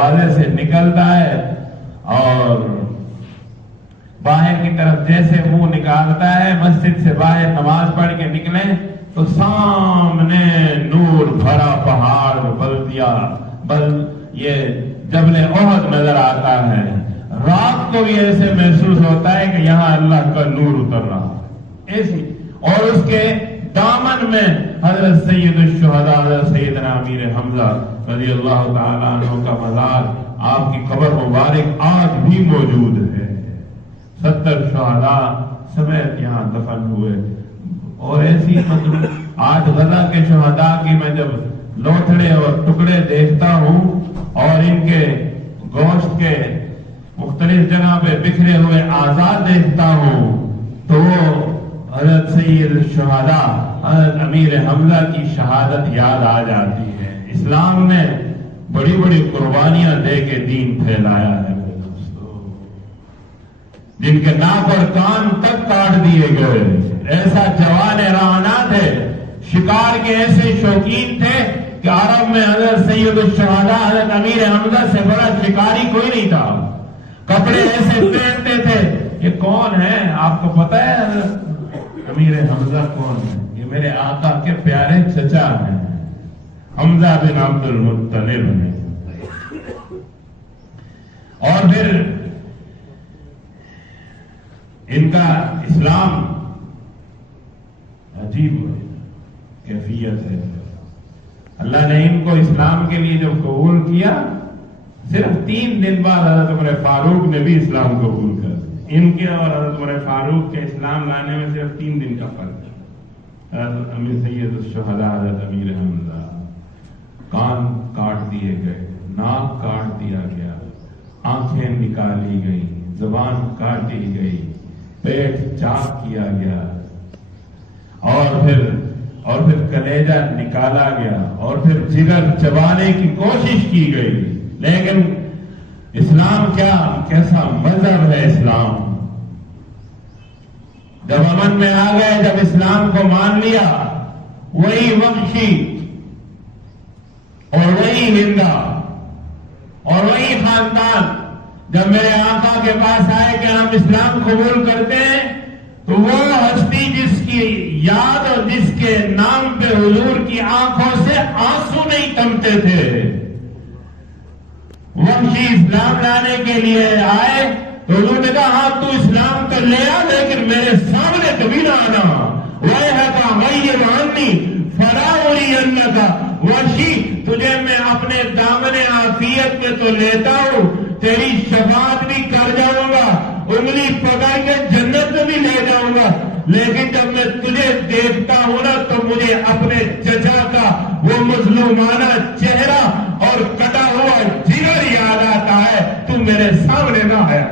دروازے سے نکلتا ہے اور باہر کی طرف جیسے منہ نکالتا ہے، مسجد سے باہر نماز پڑھ کے نکلے تو سامنے نور بھرا پہاڑ یہ جبل احد نظر آتا ہے۔ رات کو بھی ایسے محسوس ہوتا ہے کہ یہاں اللہ کا نور اتر رہا ایسی، اور اس کے دامن میں حضرت سید الشہداء حضرت سیدنا امیر حمزہ رضی اللہ تعالیٰ عنہ کا مزار، آپ کی قبر مبارک آج بھی موجود ہے۔ 70 شہداء سمیت یہاں دفن ہوئے، اور ایسی آج غزہ کے شہداء کی میں جب لوتھڑے اور ٹکڑے دیکھتا ہوں اور ان کے گوشت کے مختلف جگہ پہ بکھرے ہوئے اعضاء دیکھتا ہوں تو وہ حضرت سید الشہداء حضرت امیر حمزہ کی شہادت یاد آ جاتی ہے۔ اسلام نے بڑی بڑی قربانیاں دے کے دین پھیلایا ہے میرے دوستو، جن کے ناک اور کان تک کاٹ دیے گئے، ایسا جوان رانا تھے، شکار کے ایسے شوقین تھے کہ عرب میں حضرت سید الشہداء حضرت امیر حمزہ سے بڑا شکاری کوئی نہیں تھا۔ کپڑے ایسے پہنتے تھے۔ یہ کون ہے آپ کو پتہ ہے؟ حضرت امیر حمزہ کون ہے؟ یہ میرے آقا کے پیارے چچا ہیں، حمزہ بن عبد المطلب ہیں۔ اور پھر ان کا اسلام عجیب کیفیت ہے۔ اللہ نے ان کو اسلام کے لیے جب قبول کیا، صرف 3 دن بعد حضرت عمر فاروق نے بھی اسلام قبول کر دیا۔ ان کے اور حضرت عمر فاروق کے اسلام لانے میں صرف 3 دن کا فرق ہے۔ حضرت امیر سید الشہداء حضرت امیر حمزہ، کان کاٹ دیے گئے، ناک کاٹ دیا گیا، آنکھیں نکالی گئی، زبان کاٹی گئی، پیٹ چاک کیا گیا، اور پھر کلیجہ نکالا گیا، اور پھر جگر چبانے کی کوشش کی گئی۔ لیکن اسلام کیسا مذہب ہے اسلام! جب امن میں آ گئے، جب اسلام کو مان لیا، وہی وحشی اور وہی ہندا اور وہی خاندان جب میرے آقا کے پاس آئے کہ ہم اسلام قبول کرتے ہیں، تو وہ ہستی جس کی یاد اور جس کے نام پہ حضور کی آنکھوں سے آنسو نہیں تھمتے تھے، وحشی اسلام لانے کے لیے آئے تو حضور نے کہا ہاں تو اسلام تو لے آ، لیکن میرے سامنے کبھی نہ آنا۔ وَيْحَكَ غَيِّرْ عَنِّي فَلَا أُرِيَنَّكَ، وحشی تجھے میں اپنے دامن عافیت میں تو لیتا ہوں، تیری شفاعت بھی کر جاؤں گا، انگلی پکڑ کے جنت میں بھی لے جاؤں گا، لیکن جب میں تجھے دیکھتا ہوں نا تو مجھے اپنے چچا کا وہ مظلومانہ چہرہ اور کٹا ہوا جگر یاد آتا ہے، تو میرے سامنے نہ آیا۔